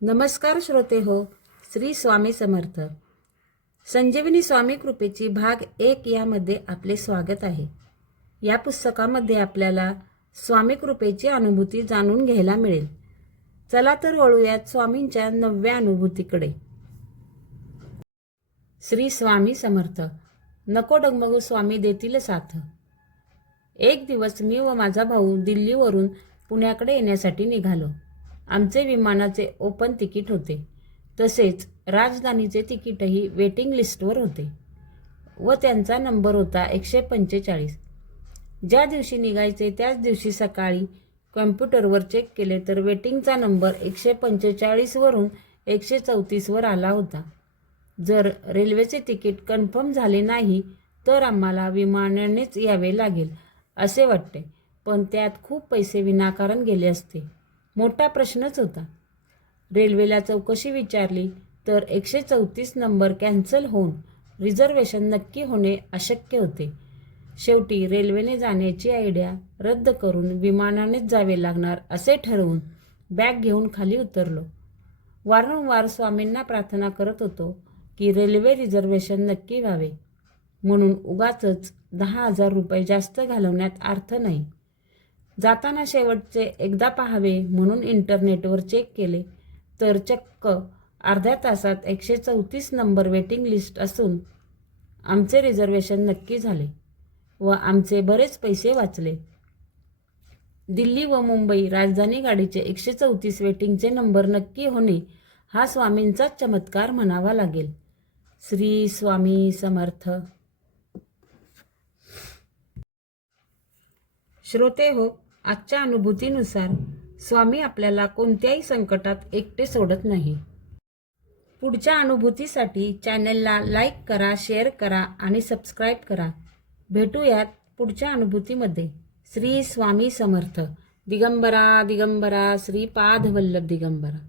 नमस्कार श्रोते हो, श्री स्वामी समर्थ. संजीवनी स्वामी कृपेची भाग 1 यामध्ये आपले स्वागत आहे. या पुस्तकामध्ये आपल्याला स्वामी कृपेची अनुभूती जाणून घ्यायला मिळेल. चला तर वळूयात स्वामींच्या 9व्या अनुभूतीकडे. श्री स्वामी समर्थ. नको डगमगू, स्वामी देतील साथ. एक दिवस मी व माझा भाऊ दिल्लीवरून पुण्याकडे येण्यासाठी निघालो. आमचे विमानाचे ओपन तिकीट होते, तसेच राजधानीचे तिकीटही वेटिंग लिस्टवर होते व त्यांचा नंबर होता 145. ज्या दिवशी निघायचे त्याच दिवशी सकाळी कॉम्प्युटरवर चेक केले तर वेटिंगचा नंबर 145 वरून 134 वर आला होता. जर रेल्वेचे तिकीट कन्फर्म झाले नाही तर आम्हाला विमानानेच यावे लागेल असे वाटते, पण त्यात खूप पैसे विनाकारण गेले असते. मोठा प्रश्नच होता. रेल्वेला चौकशी विचारली तर 134 नंबर कॅन्सल होऊन रिझर्वेशन नक्की होणे अशक्य होते. शेवटी रेल्वेने जाण्याची आयडिया रद्द करून विमानानेच जावे लागणार असे ठरवून बॅग घेऊन खाली उतरलो. वारंवार स्वामींना प्रार्थना करत होतो की रेल्वे रिझर्वेशन नक्की व्हावे, म्हणून उगाचच 10,000 रुपये जास्त घालवण्यात अर्थ नाही. जाताना शेवटचे एकदा पाहावे म्हणून इंटरनेटवर चेक केले तर चक्क अर्ध्या तासात 134 नंबर वेटिंग लिस्ट असून आमचे रिझर्वेशन नक्की झाले व आमचे बरेच पैसे वाचले. दिल्ली व मुंबई राजधानी गाडीचे 134 वेटिंगचे नंबर नक्की होणे हा स्वामींचाच चमत्कार म्हणावा लागेल. श्री स्वामी समर्थ. श्रोते हो, आजच्या अनुभूतीनुसार स्वामी आपल्याला कोणत्याही संकटात एकटे सोडत नाही. पुढच्या अनुभूतीसाठी चॅनलला लाईक करा, शेअर करा आणि सबस्क्राईब करा. भेटूयात पुढच्या अनुभूतीमध्ये. श्री स्वामी समर्थ. दिगंबरा दिगंबरा श्रीपाद वल्लभ दिगंबरा.